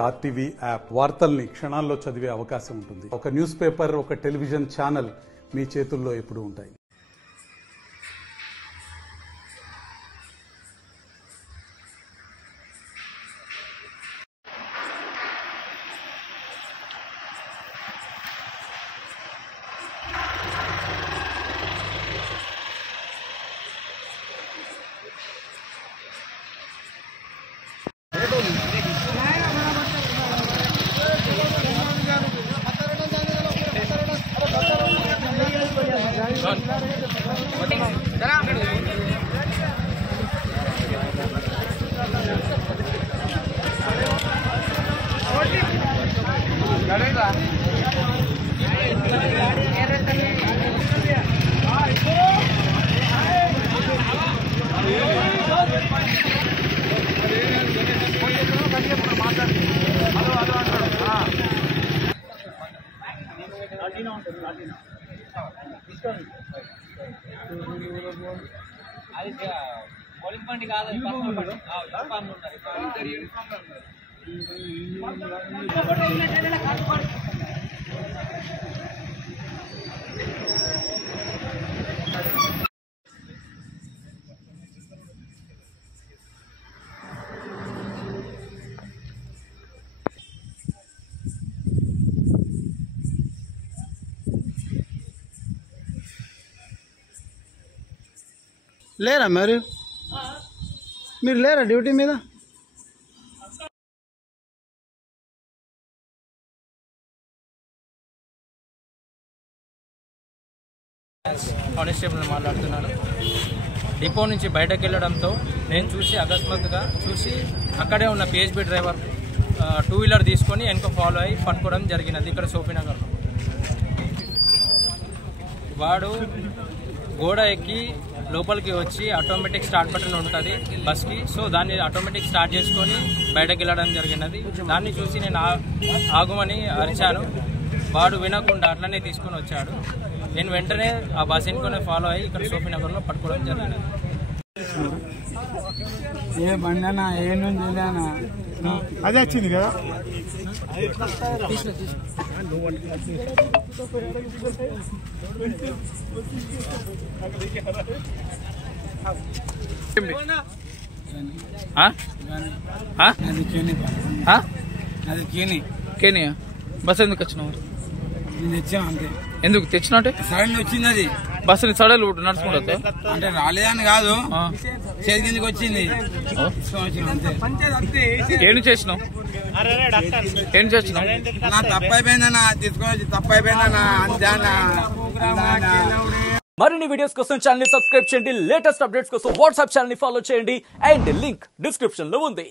RTV app వార్తల్ని క్షణాల్లో చదివే అవకాశం ఉంటుంది. ఒక న్యూస్ పేపర్, ఒక టెలివిజన్ ఛానల్ మీ చేతుల్లో ఎప్పుడూ ఉంటాయి. పోలింగ్ బండి కాదు, లేరా మీరు లేరా డ్యూటీ మీద? కానిస్టేబుల్ మాట్లాడుతున్నాను. డిపో నుంచి బయటకు వెళ్ళడంతో నేను అకస్మాత్తుగా చూసి అక్కడే ఉన్న పిహెచ్బి డ్రైవర్ 2 వీలర్ తీసుకొని వెనుక ఫాలో అయ్యి పట్టుకోవడం జరిగినది. ఇక్కడ సోఫీనగర్లో వాడు గోడ ఎక్కి లోపలికి వచ్చి ఆటోమేటిక్ స్టార్ట్ బటన్ ఉంటుంది బస్కి. సో దాన్ని ఆటోమేటిక్ స్టార్ట్ చేసుకొని బయటకు వెళ్ళడం జరిగినది. దాన్ని చూసి నేను ఆగుమని అరిచాను. వాడు వినకుండా అట్లనే తీసుకొని వచ్చాడు. నేను వెంటనే ఆ బస్ ఎన్నుకొని ఫాలో అయ్యి ఇక్కడ సోఫీనగర్లో పట్టుకోవడం జరిగినది. ఏ బండనా ఏ నుంచి వెళ్ళానా అదే వచ్చింది కదా. కేనియా బస్ ఎందుకు వచ్చినావు? తెచ్చా అంతే. ఎందుకు తెచ్చినా అంటే సడన్ వచ్చింది అది బస్సు సడలు నడుచుకుంటా అంటే రాలేదని కాదు, చేతి కిందకి వచ్చింది. ఏం చేసినావు? ఏం చేసినావు? నా తప్పు అయిపోయిందన్నా, తీసుకొని తప్పు అయిపోయిందన్నా అంతే. మరిన్ని వీడియోస్ కోసం ఛానల్ ని సబ్స్క్రైబ్ చేయండి. లేటెస్ట్ అప్డేట్స్ కోసం వాట్సాప్ ఛానల్ ని ఫాలో చేయండి. అండ్ లింక్ డిస్క్రిప్షన్ లో ఉంది.